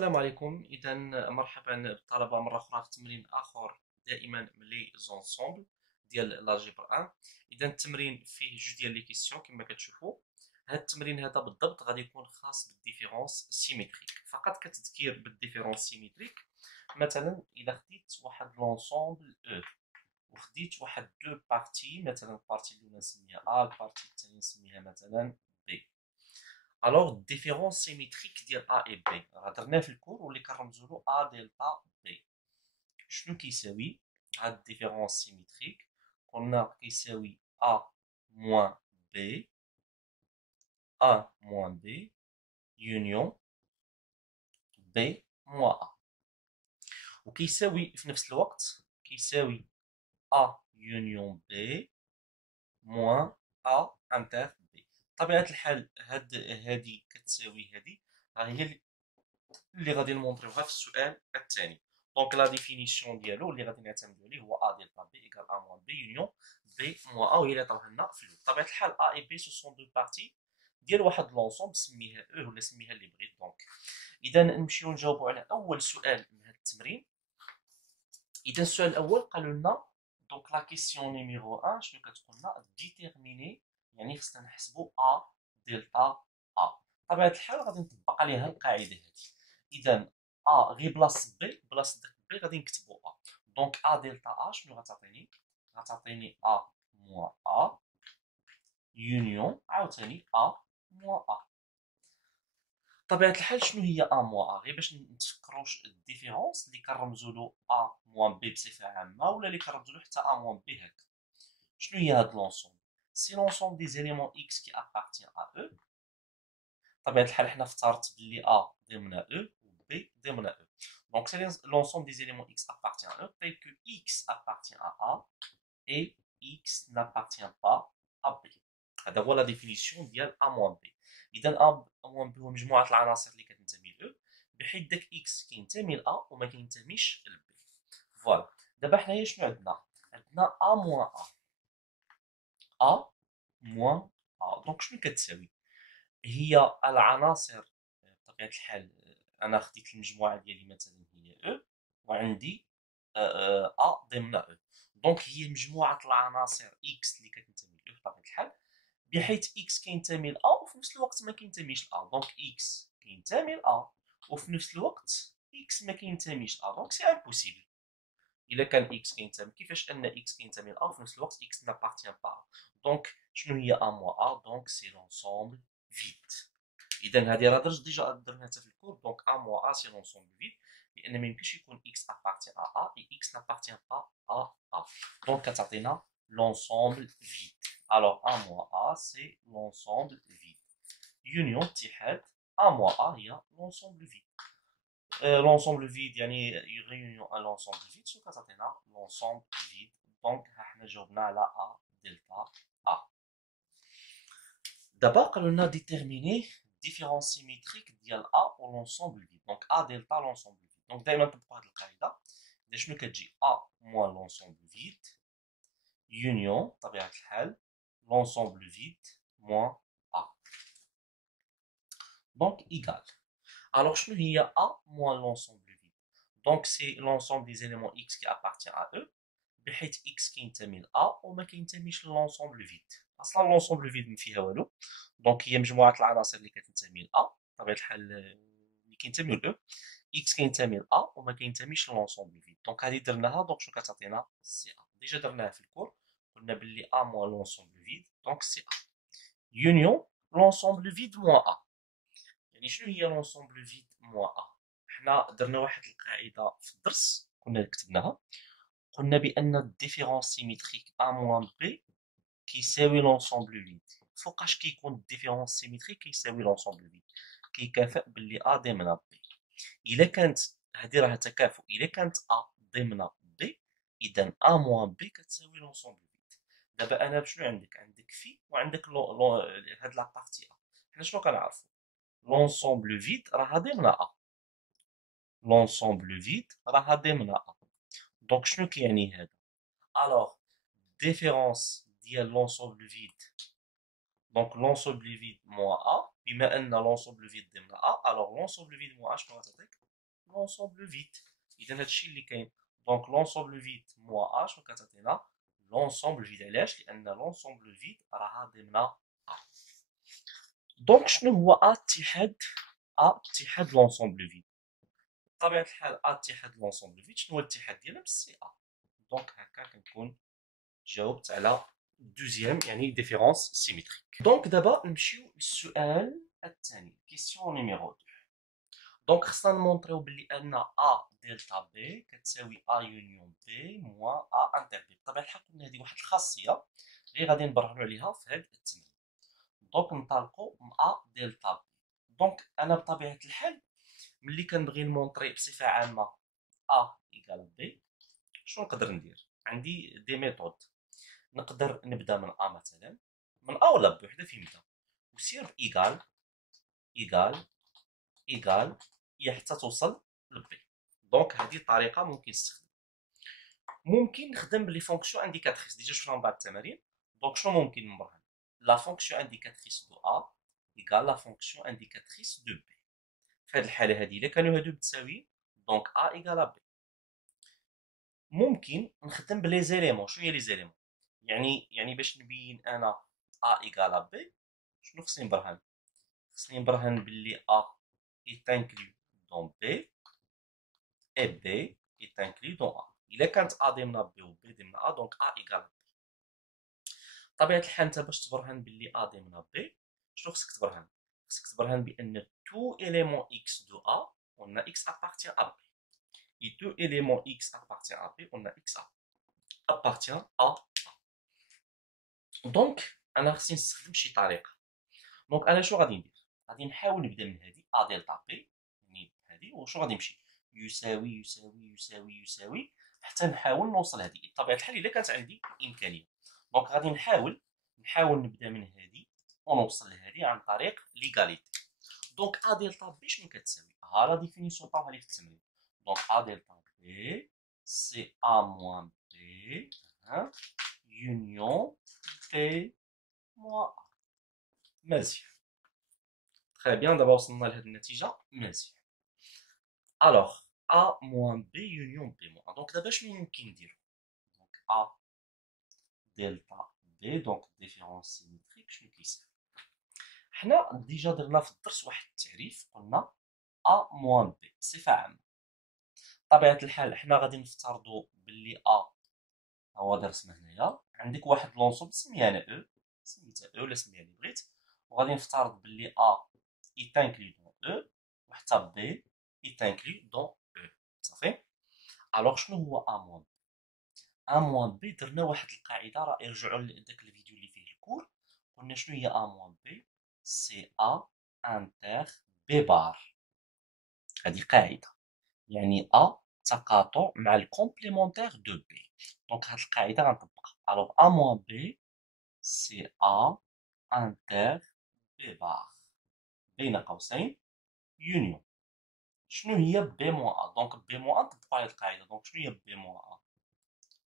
السلام عليكم. اذا مرحبا بالطلبه مره اخرى في تمرين اخر دائما من لي زونسومبل ديال لاجيبر 1. اذا التمرين فيه جوج ديال لي كيسيون كما كتشوفوا. هذا التمرين هذا بالضبط غادي يكون خاص بالديفيرونس سيميتريك، فقط كتذكير بالديفيرونس سيميتريك. مثلا اذا خديت واحد لونسومبل او وخديت واحد دو بارتي، مثلا البارتي الاولى نسميها ا، البارتي الثانيه نسميها مثلا بي. الوغ الديفيرونس سيميتريك ديال ا اي بي هضرنا في الكور واللي كنرمزوا له ا دلتا بي. شنو كيساوي هاد الديفيرونس سيميتريك؟ قلنا كيساوي ا موان بي، ا موان بي يونيون بي موان ا، وكيساوي في نفس الوقت كيساوي ا يونيون بي موان ا انتر بي. بطبيعة الحال هادي كتساوي هادي، هي اللي غادي نمونطريوها في السؤال الثاني. دونك لا ديفينيسيون ديالو اللي غادي نعتمدو عليه هو ا ديال بي ايكال ا موان بي يونيون بي موان ا، وهي اللي عطاوها لنا في الاول. بطبيعة الحال ا اي بي سو سون دو بارتي ديال واحد لونسومبل، سميها او ولا سميها اللي بغيت. دونك اذا نمشيو نجاوبو على اول سؤال من هذا التمرين. اذا السؤال الاول قالوا لنا دونك لا كيسيون نيميرو 1 شنو كتقول لنا؟ ديتيرميني، يعني خصنا نحسبوا ا دلتا ا. بطبيعة الحال غادي نطبق عليها القاعدة هذه. اذا ا غير بلاصه بي، بلاصه داك بي غادي نكتبوا ا. دونك ا دلتا ا شنو غتعطيني؟ غتعطيني ا موان ا يونيون عاوتاني ا موان ا. بطبيعة الحال شنو هي ا موان ا؟ غير باش نتفكروش الديفيرونس اللي كنرمزو له ا موان بي بصفة عامة، ولا اللي كنرمزو له حتى ا موان بي هكا. شنو هي هاد لونسومبل؟ سي لونسومبل دي زيليمون اكس كي ابارتيان ا او. بطبيعة الحال حنا افترضت بلي ا ضمن او و بي ضمن او. Donc c'est l'ensemble des éléments x appartient à E tel que x appartient à A et x n'appartient pas à B. هذا هو لا ديفينيسيون ديال A moins B. إذا A moins B هو مجموعة العناصر اللي كتنتمي ل E، بحيث داك x كينتمي ل A وما كينتميش ل B. فوالا. دابا حنايا شنو عندنا؟ عندنا A moins A. A moins A. دونك شنو كتساوي؟ هي العناصر بطبيعة الحال. أنا خديت المجموعة ديالي مثلا هي أو، وعندي أ ضمن أو. دونك هي مجموعة العناصر إكس اللي كتنتمي لأو بطبيعة الحال، بحيث إكس كينتمي لأ وفي نفس الوقت ما كينتميش لأ. دونك إكس كينتمي لأ وفي نفس الوقت إكس ما كينتميش لأ. دونك سي امبوسيبل. إلا كان إكس كينتمي، كيفاش أن إكس كينتمي لأ وفي نفس الوقت إكس نابارتيان با؟ دونك شنو هي أ موان أ؟ دونك سي لونسومبل فيد. اذا هذه راه ديجا درناها حتى في الكور. دونك ا موان ا سي لونسومبل فيد، لان ما يمكنش يكون اكس ابارتيان ا ا اي اكس نابارتيان با ا ا. دونك كتعطينا لونسومبل فيد. الوغ ا موان ا سي لونسومبل فيد يونيون اتحاد ا موان ا هي لونسومبل فيد. لونسومبل فيد يعني يغيونيون ان لونسومبل فيد، سو كتعطينا لونسومبل فيد. دونك ها حنا جاوبنا على ا دلتا ا. دابا قالوا لنا ديتيرميني ديفيرونس سيميتريك ديال ا و لونسومبل فيد. دونك ا دلتا لونسومبل فيد. دونك دائما نطبقوا هذه القاعده. اذا شنو كتجي؟ ا موان لونسومبل فيد يونيون بطبيعه الحال لونسومبل فيد موان ا. دونك ايكال. الوغ شنو هي ا موان لونسومبل فيد؟ دونك سي لونسومبل دي زيليمون اكس كي ابارتيان ا او، بحيث اكس كينتمي ل ا وما كينتميش لونسومبل فيد. اصلا لونسومبل فيد ما فيها والو. دونك هي مجموعه العناصر اللي كتنتمي ل ا بطبيعه الحال اللي كينتميو ل او. اكس كينتمي ل ا وما كينتميش لونسومبل فيد. دونك هذه درناها. دونك شنو كتعطينا؟ سي ا. ديجا درناها في الكور، قلنا باللي ا موان لونسومبل فيد دونك سي ا يونيون لونسومبل فيد موان ا. يعني شنو هي لونسومبل فيد موان ا؟ حنا درنا واحد القاعده في الدرس كنا كتبناها، قلنا بان الديفيرونس سيميتريك ا موان بي كيساوي لونسومبل فيد. فوقاش كيكون الديفيرونس سيميتريك كيساوي لونسومبل فيد؟ كيكافئ باللي ا ضمن بي. الا كانت هذه راه تكافؤ، الا كانت ا ضمن بي اذا ا موان بي كتساوي لونسومبل فيد. دابا انا شنو عندك في وعندك هاد لا بارتي ا. حنا شنو كنعرفوا؟ لونسومبل فيد راه ضمن ا. لونسومبل فيد راه ضمن ا. دونك شنو كيعني هذا؟ الوغ ديفيرونس ديال لونسومبل فيد، دونك لونسومبل فيد موان ا، بما ان لونسومبل فيد ضمن ا الوغ لونسومبل فيد موان ا شنو غتعطيك؟ لونسومبل فيد. اذا هادشي اللي كاين. دونك لونسومبل فيد موا ا شنو كتعطينا؟ لونسومبل فيد. علاش؟ لان لونسومبل فيد راها ضمن ا. دونك شنو هو ا اتحاد لونسومبل فيد؟ بطبيعه الحال ا اتحاد لونسومبل فيد شنو هو الاتحاد ديالها بالسي ا. دونك هكا كنكون جاوبت على دوزيام يعني ديفيرونس سيميتريك. دونك دابا نمشيو للسؤال الثاني، كيسيون نيميرو 2. دونك خصنا نمونطريو بلي ان ا دلتا بي كتساوي ا يونيون بي موا ا انتر بي. بطبيعه الحال قلنا هذه واحد الخاصيه اللي غادي نبرهنوا عليها في هذا التمرين. دونك ننطلقوا من ا دلتا بي. دونك انا بطبيعه الحال ملي كنبغي نمونطري بصفه عامه ا ايكال بي، شنو نقدر ندير؟ عندي دي ميثود. نقدر نبدا من ا مثلا، من ا ولا بي وحده فين نبدا، وسير ايكال ايكال ايكال حتى توصل لبي. دونك هذه الطريقه ممكن نستخدم. ممكن نخدم بلي فونكسيون انديكاتريس. ديجا شفنا من بعض التمارين. دونك شنو ممكن نبرهن؟ لا فونكسيون انديكاتريس دو ا ايكال لا فونكسيون انديكاتريس دو بي. في هذه الحاله هذه الا كانوا هادو متساويين دونك ا ايكال بي. ممكن نخدم بلي زيليمون. شنو هي لي زيليمون؟ يعني باش نبين انا ا ايكال بي شنو خصني نبرهن؟ خصني نبرهن بلي ا est inclus dans B et B est inclus dans A. إلا كانت A ضمن B و B ضمن A دونك A إيكال B. بطبيعة الحال أنت باش تبرهن بلي A ضمن B شنو خصك تبرهن؟ خصك تبرهن بأن tout élément X de A on a X appartient à B. Et tout élément X appartient à B on a X appartient à A. دونك أنا خصني نستخدم شي طريقة. دونك أنا شنو غادي ندير؟ غادي نحاول نبدا من هادي A دلتا B يعني هادي، وشنو غادي نمشي؟ يساوي يساوي يساوي يساوي حتى نحاول نوصل هذه. بطبيعه الحال الا كانت عندي الامكانيه دونك غادي نحاول نبدا من هذه ونوصل لهذه عن طريق ليغاليتي. دونك ا دلتا بي شنو كتساوي؟ ها لا ديفينيسيون طاوها لي في التمرين. دونك ا دلتا بي سي ا موان بي يونيون بي موان ا. مزيان، تري بيان. دابا وصلنا لهاد النتيجه مزيان. الوغ A moins B union B moins A. Donc d'abord شنو ممكن نديرو؟ دونك A دلتا B دونك ديفيرونس سيميتريك شنو كيساوي؟ حنا ديجا درنا في الدرس واحد التعريف قلنا A moins B بصفة عامة. بطبيعة الحال حنا غادي نفترضو بلي A هو هذا رسمه هنايا، عندك واحد لونسومبل سميها انا او، سميتها او ولا سميها اللي بغيت، وغادي نفترض بلي A est inclus dans E وحتى B est inclus dans E. صافي؟ الوغ شنو هو ا موان بي؟ ا موان بي درنا واحد القاعده، راه ارجعوا لذاك الفيديو اللي فيه الكور. قلنا شنو هي ا موان بي؟ سي ا انتر بي بار. هذه قاعده يعني ا تقاطع مع الكومبليمونتير دو بي. دونك هاد القاعده غنطبقها. الوغ ا موان بي سي ا انتر بي بار بين قوسين يونيون. شنو هي بي موان ا؟ دونك بي موان ا نطبقوا على القاعده. دونك شنو هي بي موان ا؟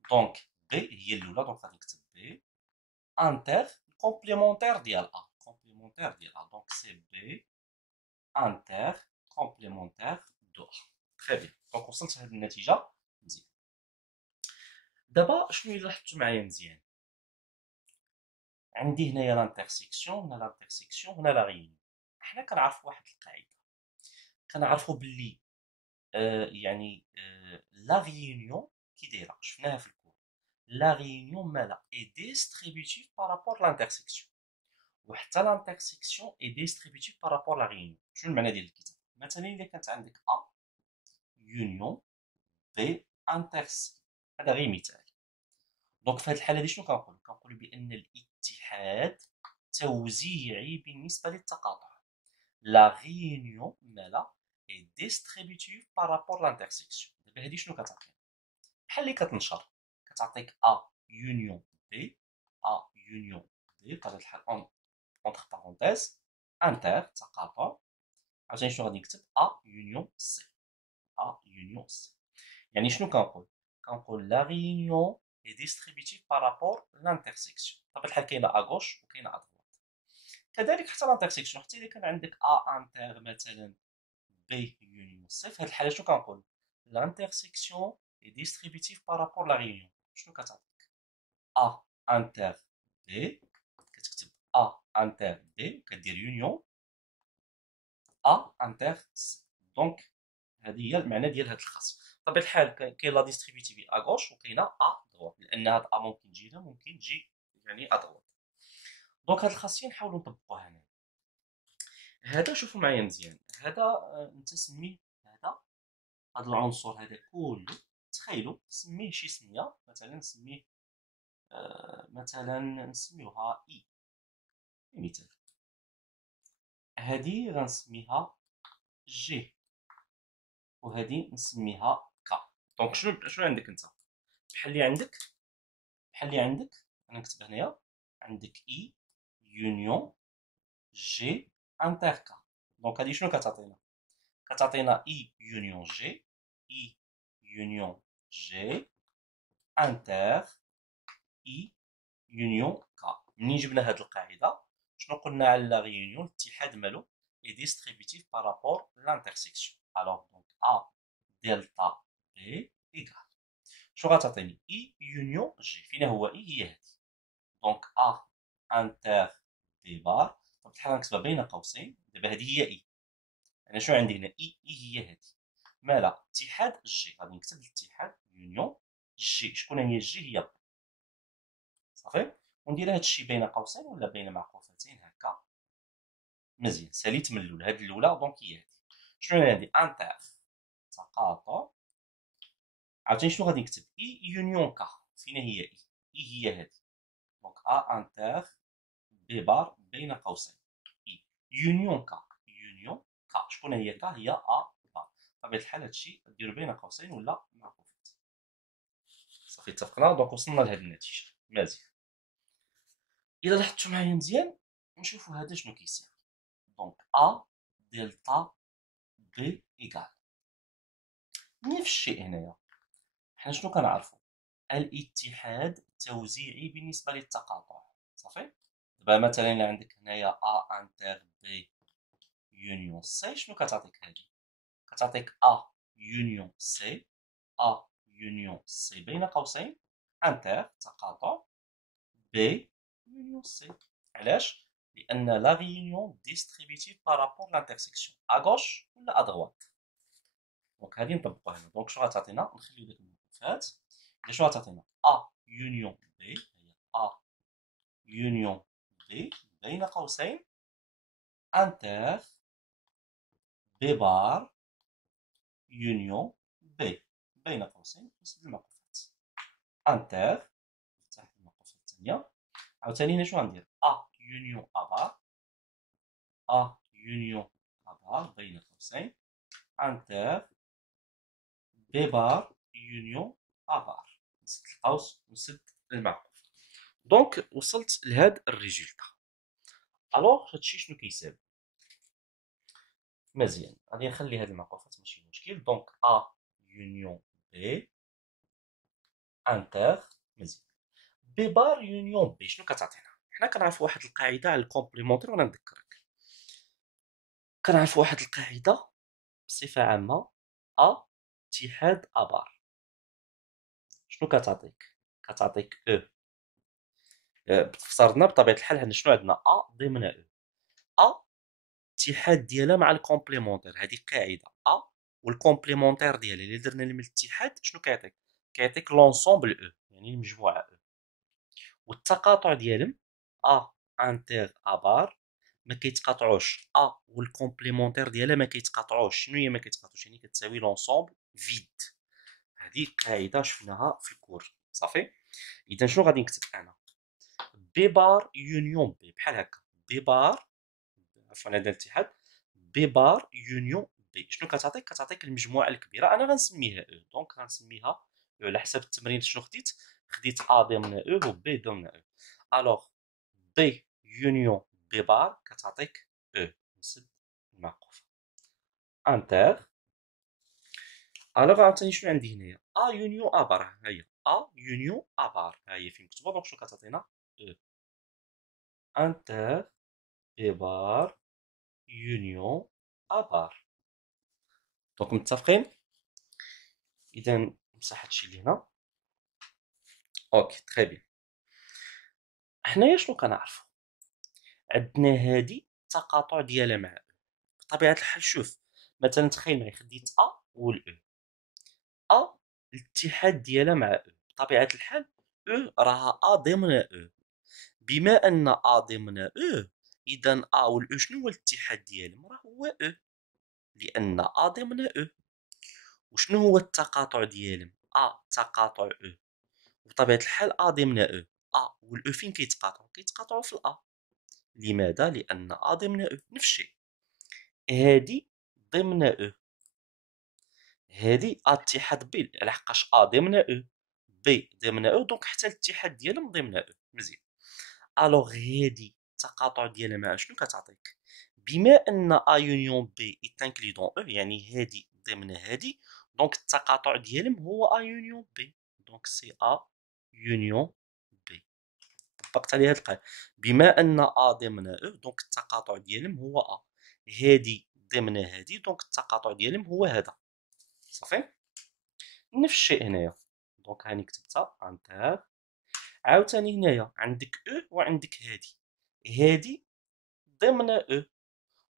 دونك بي هي الاولى دونك غادي نكتب بي انتر كومبليمونتير ديال ا. كومبليمونتير ديال ا دونك سي بي انتر كومبليمونتير دو ا. تري بيان. دونك وصلت لهاد النتيجه مزيان. دابا شنو الا لاحظتوا معايا مزيان؟ عندي هنايا لانترسيكسيون، هنا لانترسيكسيون، هنا لا غيونيون. حنا كنعرفوا واحد القاعده، كنعرفوا باللي لا غيونيون كي دايره شفناها في الكور. لا غيونيون مالا اي ديستريبيوتيف بارابور لانترسيكسيون، وحتى لانترسيكسيون اي ديستريبيوتيف بارابور لا غيونيون. شنو المعنى ديال الكتاب؟ مثلا الا كانت عندك ا يونيون بي انترسي، هذا غير مثال. دونك في هذه الحاله هذه شنو كنقول؟ كنقول بان الاتحاد توزيعي بالنسبه للتقاطع. لا غيونيون مالا اي ديستريبيوتيف بارابور لانترسيكسيون. دابا هذه شنو كتعطينا؟ بحال اللي كتنشر، كتعطيك ا يونيون بي، ا يونيون بي بطبيعه الحال اونتر بارونتيز انتر تقاطع. عاوتاني شنو غادي نكتب؟ ا يونيون سي، ا يونيون سي. يعني شنو كنقول؟ كنقول لا غيونيون اي ديستريبيتيف بارابور لانترسيكسيون. بطبيعه الحال كاينه ا غوش وكاينه ا دروات. كذلك حتى لانترسيكسيون، حتى الا كان عندك ا انتر مثلا بي يونيون سي. في هذه الحاله شنو كنقول؟ لانترسيكسيون اي ديستريبيتيف بارابور لا ريونيون. شنو كتعطيك؟ ا انتر بي، كتكتب ا انتر بي كدير يونيون ا انتر سي. دونك هذه هي المعنى ديال هذا الخاص. بطبيعه الحال كاين لا ديستريبيتيفي ا غوش وكاينه ا دروات، لان هاد ا ممكن تجي هنا ممكن تجي يعني ا دروات. دونك هاد الخاصيه نحاولوا نطبقوها هنا. هذا شوفوا معايا مزيان، هذا انت سميه هذا، هذا العنصر هذا كله تخيلوا سميه شي سميه، مثلا نسميه مثلا نسميوها اي مثال. هذه غنسميها جي وهذه نسميها كا. دونك شنو عندك انت؟ بحال اللي عندك انا نكتب هنايا، عندك اي يونيون جي انتر كا. دونك هذه شنو كتعطينا؟ كتعطينا اي يونيون جي، اي يونيون جي انتر اي يونيون كا. منين جبنا هاد القاعده شنو قلنا على لا ريونيون؟ الاتحاد مالو اي ديستريبيتيف بارابور لانترسيكسيون. الوغ دونك ا دلتا بي ايكال شنو غتعطيني؟ اي يونيون جي. فينا هو اي؟ هي هادي. دونك ا انتر بي بار، بطبيعة الحال غنكتبها بين قوسين. دابا هادي هي اي، انا شنو عندي هنا؟ اي هي هادي مالا اتحاد جي. غادي نكتب الاتحاد يونيون جي. شكون هي جي؟ هي صافي. وندير هادشي بين قوسين ولا بين معقوفتين هكا مزيان. ساليت من الاولى، هاد الاولى دونك هي هادي. شنو عندي؟ انتر تقاطع. عاوتاني شنو غادي نكتب؟ اي يونيون كا. فينا هي اي؟ اي هي هادي. دونك ا انتر بي بار بين قوسين اي يونيون كا. يونيون كا شكون هي؟ كا هي ا بار. بطبيعة الحال هادشي ديرو بين قوسين ولا معقوفات. صافي اتفقنا. دونك وصلنا لهاد النتيجة مزيان. الا لاحظتو معايا مزيان نشوفو هذا شنو كيساوي. دونك ا دلتا بي ايكال نفس الشيء هنايا. حنا شنو كنعرفو؟ الاتحاد التوزيعي بالنسبه للتقاطع. صافي. دابا مثلا الا عندك هنايا ا انتر بي يونيون سي شنو كتعطيك؟ هادي كتعطيك ا يونيون سي، ا يونيون سي بين قوسين انتر تقاطع بي يونيون سي. علاش؟ لان لا ريونيون ديستريبيتيف بارابور لانترسيكسيون ا غوش ولا ا دروات. دونك هادي نطبقوها هنا. دونك شنو غتعطينا؟ نخليو ديك المعطيات. شنو غتعطينا؟ ا يونيون بي، هي ا يونيون بي بين قوسين انتر بي بار يونيون بي بين قوسين نسد المعقوفات. انتر نفتح المعقوفة الثانية. عاوتاني هنا شنو غندير؟ ا يونيون ا بار، ا يونيون ا بار بين قوسين انتر بي بار يونيون ا بار. نسد القوس ونسد المعقوفة. دونك وصلت لهاد الريزولتا. الوغ هادشي شنو كيساوي؟ مزيان غادي نخلي هاد المعقوفات ماشي مشكل. دونك ا يونيون بي انتر مزيان بي بار يونيون بي شنو كتعطينا؟ حنا كنعرفوا واحد القاعده على الكومبليمونتير وانا نذكرك. كنعرفوا واحد القاعده بصفه عامه ا اتحاد ا بار شنو كتعطيك؟ كتعطيك او. افترضنا بطبيعه الحال هنا شنو عندنا؟ ا ضمن او. ا الاتحاد ديالها مع الكومبليمونتير. هذه قاعده ا والكومبليمونتير ديالها اللي درنا من الاتحاد شنو كيعطيك؟ كيعطيك لونسومبل او يعني المجموعه او. والتقاطع ديالهم ا انتر ا بار ما كيتقاطعوش. ا والكومبليمونتير ديالها ما كيتقاطعوش. شنو هي ما كيتقاطعوش؟ يعني كتساوي لونسومبل فيد. هذه قاعده شفناها في الكور. صافي. اذا شنو غادي نكتب انا؟ بي بار يونيون بي بحال هكا. بي بار عفوا هذا الاتحاد بي بار يونيون بي شنو كتعطيك؟ كتعطيك المجموعه الكبيره. انا غنسميها او. دونك غنسميها او على حسب التمرين. شنو خديت ا ضمن او و بي ضمن او. الوغ بي يونيون بي بار كتعطيك او. نسد المعقوفه انتر. الوغ عاوتاني شنو عندي هنايا؟ ا يونيون ا بار. ها هي ا يونيون ا بار ها هي فين مكتوبه. دونك شنو كتعطينا؟ او انتر بي بار يونيون ا بار. دونك متفقين؟ اذا نمسح هادشي اللي هنا. اوكي تري بيان. حنايا شنو كنعرفو؟ عندنا هادي التقاطع ديالها مع بطبيعه الحال. شوف مثلا تخيل معايا خديت ا و ال ا الاتحاد ديالها مع بطبيعه الحال راها ا ضمن بما ان ا ضمن اذا ا و شنو هو الاتحاد ديالهم؟ راه هو لان ا ضمن وشنو هو التقاطع ديالهم؟ تقاطع بطبيعه الحال ا ضمن ا و فين كيتقاطعوا في الأ. لماذا؟ لان ا ضمن نفس الشيء. هادي ضمن هادي اتحاد بي لحقاش ا ضمن بي ضمن دونك حتى الاتحاد ديالهم ضمن مزيان. الوغ هادي التقاطع ديالها مع شنو كتعطيك؟ بما ان ا يونيون بي يتانكلي دون يعني هادي ضمن هادي، دونك التقاطع ديالهم هو ا يونيون بي. دونك سي ا يونيون بي. طبقت عليها هاد القاعده. بما ان ا ضمن دونك التقاطع ديالهم هو ا. هادي ضمن هادي دونك التقاطع ديالهم هو هذا. صافي. نفس الشيء هنايا. دونك هاني كتبتها انتر. عاوتاني هنايا عندك وعندك هادي. هادي ضمن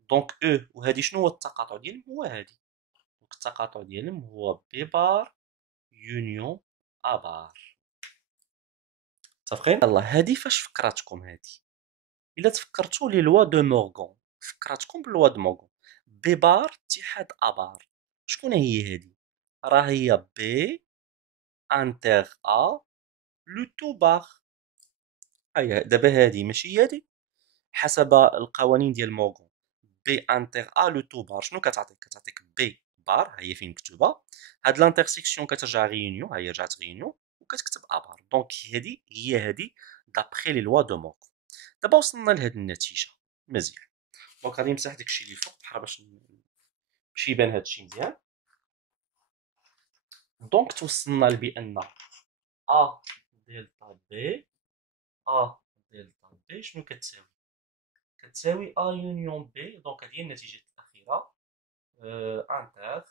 دونك وهادي شنو هو التقاطع ديالهم؟ هو هادي. دونك التقاطع ديالهم هو بي بار يونيون ا بار. متفقين؟ يلا هادي فاش فكراتكم هادي؟ الا تفكرتوا لي لوا دو مورغون، فكراتكم باللوا دو مورغون. بي بار اتحاد ا بار. شكون هي هادي؟ راه هي بي انتر ا لو تو بار. هيا دابا هادي ماشي هادي حسب القوانين ديال مورغون. بي انتر ا لو تو بار شنو كتعطيك؟ كتعطيك بي بار ها هي فين مكتوبه. هاد لانترسيكسيون كترجع غيونيون ها هي رجعت غيونيون وكتكتب ا بار. دونك هادي هي هادي دابخي لي لوا دو مورغون. دابا وصلنا لهاد النتيجه مزيان. دونك غادي نمسح داكشي اللي فوق بحال باش يبان هادشي مزيان. دونك توصلنا لبان ا دلتا بي ا دلتا بي شنو كتساوي؟ كتساوي ا يونيون بي. دونك هذه هي النتيجه الاخيره. انتر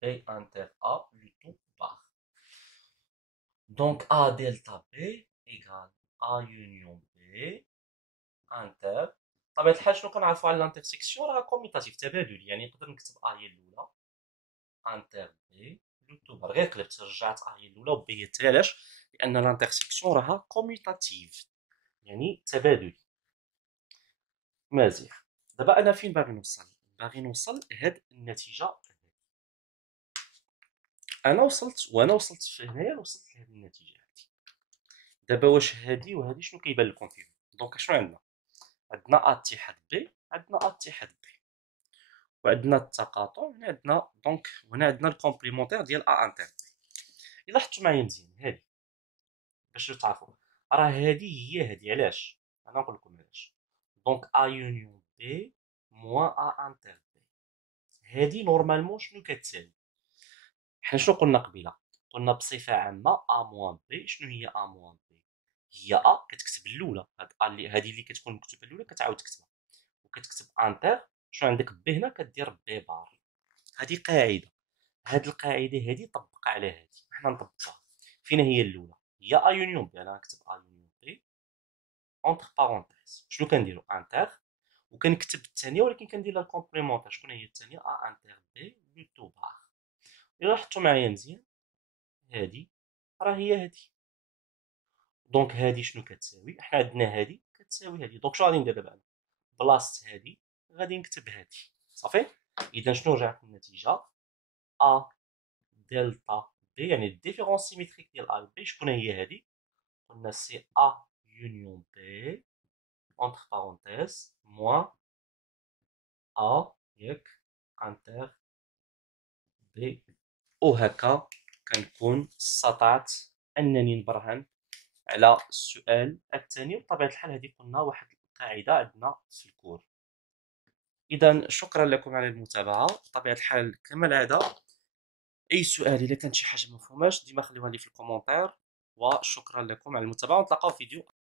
بي انتر ا لو تو بار. دونك ا دلتا بي ايكال ا يونيون بي انتر. بطبيعه الحال شنو كنعرفوا على الانترسيكسيون؟ راه كوميتاتيف تبادلي، يعني نقدر نكتب ا هي الاولى انتر بي لو تو بار. غير قلبت رجعت ا هي الاولى وبي هي الثانيه. علاش؟ لان الانترسيكسيون راها كوميتاتيف يعني تبادلي. مزيان. دابا انا فين باغي نوصل؟ باغي نوصل لهاد النتيجه. وانا وصلت في هنايا وصلت لهاد النتيجه هادي. دابا واش هادي وهادي شنو كيبان لكم فيهم؟ دونك شنو عندنا؟ عندنا ا اتحاد بي، عندنا ا اتحاد بي، وعندنا التقاطع. هنا عندنا دونك هنا عندنا الكومبليمونتير ديال ا انتر بي. الا لاحظتوا معايا مزيان هادي باش تعرفوا راه هادي هي هادي. علاش؟ انا نقول لكم علاش. دونك ا يونيون بي موان ا انتر بي. هادي نورمالمون شنو كتساوي؟ حنا شنو قلنا قبيله؟ قلنا بصفه عامه ا موان بي. شنو هي ا موان بي؟ هي ا كتكتب الاولى. هاد ا اللي كتكون مكتوبه الاولى كتعاود تكتبها وكتكتب انتر. شنو عندك بي هنا؟ كدير بي بار. هذه قاعده. هاد القاعده هذه طبق على هذه. حنا نطبقها. فين هي الاولى؟ هي ا يونيون بي. انا نكتب ا يونيون بي اونتر بارونتيز. شنو كنديرو؟ انتر. وكنكتب الثانيه ولكن كندير لها الكومبليمونتير. شكون هي الثانيه؟ ا انتر بي لو تو بار. الا لاحظتوا معايا مزيان هادي راه هي هادي. دونك هادي شنو كتساوي؟ حنا عندنا هادي كتساوي هادي. دونك شنو غادي ندير دابا؟ بلاصه هادي غادي نكتب هادي. صافي. اذا شنو رجعت النتيجه؟ ا دلتا بي يعني الديفيرونس سيميتريك ديال ا بي. شكون هي هادي؟ قلنا سي ا يونيون بي اونتر بارونتيز موان ا ياك انتر بي. وهكا كنكون استطعت انني نبرهن على السؤال الثاني. بطبيعه الحال هذه قلنا واحد القاعده عندنا في الكور. اذا شكرا لكم على المتابعه. بطبيعه الحال كما العاده اي سؤال الا كانت شي حاجه مفهوماش ديما خليوها لي في الكومونتير. وشكرا لكم على المتابعه ونتلاقاو في فيديو